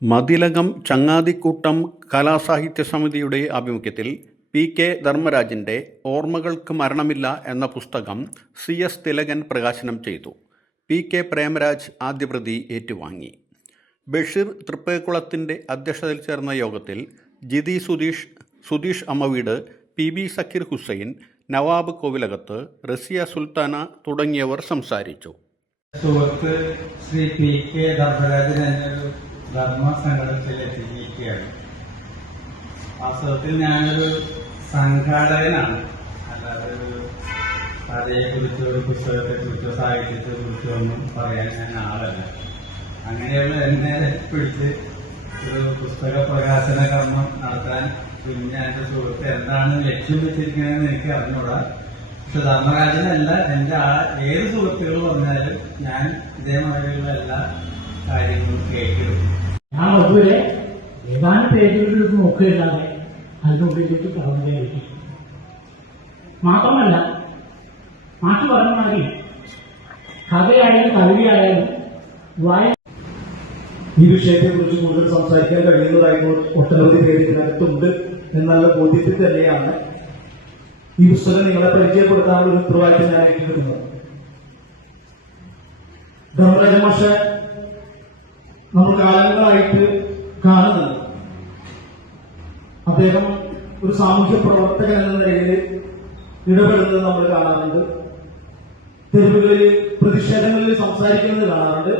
മതിലകം ചങ്ങാതിക്കൂട്ടം കലാസാഹിത്യ സമിതിയുടെ ആഭിമുഖ്യത്തിൽ പി.കെ. ധർമ്മരാജിൻ്റെ ഓർമ്മകൾക്ക് മരണമില്ല എന്ന പുസ്തകം സി.എസ്. തിലകൻ പ്രകാശനം ചെയ്തു. പി.കെ. പ്രേമരാജ് ആദ്യപ്രതി ഏറ്റുവാങ്ങി. ബഷീർ തൃപ്പേക്കുളത്തിൻ്റെ അധ്യക്ഷതയിൽ ചേർന്ന യോഗത്തിൽ ജിതി സുധീഷ് അമ്മവീട്, പി.ബി. സക്കീർ ഹുസൈൻ, നവാബ് കോവിലകത്ത്, റസിയ സുൽത്താന തുടങ്ങിയവർ സംസാരിച്ചു. സുഹൃത്ത് ശ്രീ പി.കെ. ധർമ്മരാജൻ എന്നൊരു ധർമ്മസംഘടനത്തിൽ എത്തിയിരിക്കുകയാണ്. വാസ്തവത്തിൽ ഞാനൊരു സംഘാടകനാണ്, അല്ലാതെ ഒരു കഥയെക്കുറിച്ചോ ഒരു പുസ്തകത്തെക്കുറിച്ചോ സാഹിത്യത്തെക്കുറിച്ചോ ഒന്നും പറയാൻ ഞാൻ ആളല്ല. അങ്ങനെയുള്ള എന്നെ പിടിച്ച് ഒരു പുസ്തക പ്രകാശന കർമ്മം നടത്താൻ പിന്നെ എന്റെ സുഹൃത്ത് എന്താണ് ലക്ഷ്യം വെച്ചിരിക്കുന്നതെന്ന് എനിക്ക് അറിഞ്ഞൂടാ. പക്ഷെ ധർമ്മരാജനല്ല, എന്റെ ഏത് സുഹൃത്തുക്കൾ വന്നാലും ഞാൻ ഇതേമാതിരിയുള്ള എല്ലാ കാര്യങ്ങളും കേൾക്കുന്നു. ഞാൻ അതുവരെ ഏതാനും പേജുകളിലേക്ക് നോക്കുകയില്ലാതെ അതിനുള്ളിലേക്ക് കടന്നുകയായിരിക്കും. മാത്രമല്ല, മാറ്റി പറഞ്ഞ മാതിരി കഥയായാലും കവിതയായാലും ഈ വിഷയത്തെക്കുറിച്ച് കൂടുതൽ സംസാരിക്കാൻ കഴിയുന്നതായി ഒട്ടനവധി പേര് ഇതിനകത്തുണ്ട് എന്നുള്ള ബോധ്യത്തിൽ തന്നെയാണ് ഈ പുസ്തകം നിങ്ങളെ പരിചയപ്പെടുത്താനുള്ള ഒരു ഉത്തരവാദിത്തം ഞാൻ ഏറ്റെടുക്കുന്നത്. ധർമ്മരാജ മാഷെ നമ്മൾ കാലങ്ങളായിട്ട് കാണുന്നത്, അദ്ദേഹം ഒരു സാമൂഹ്യ പ്രവർത്തകൻ എന്ന നിലയിൽ ഇടപെടുന്നത് നമ്മൾ കാണാറുണ്ട്. തെരുവുകളിൽ പ്രതിഷേധങ്ങളിൽ സംസാരിക്കുന്നത് കാണാറുണ്ട്.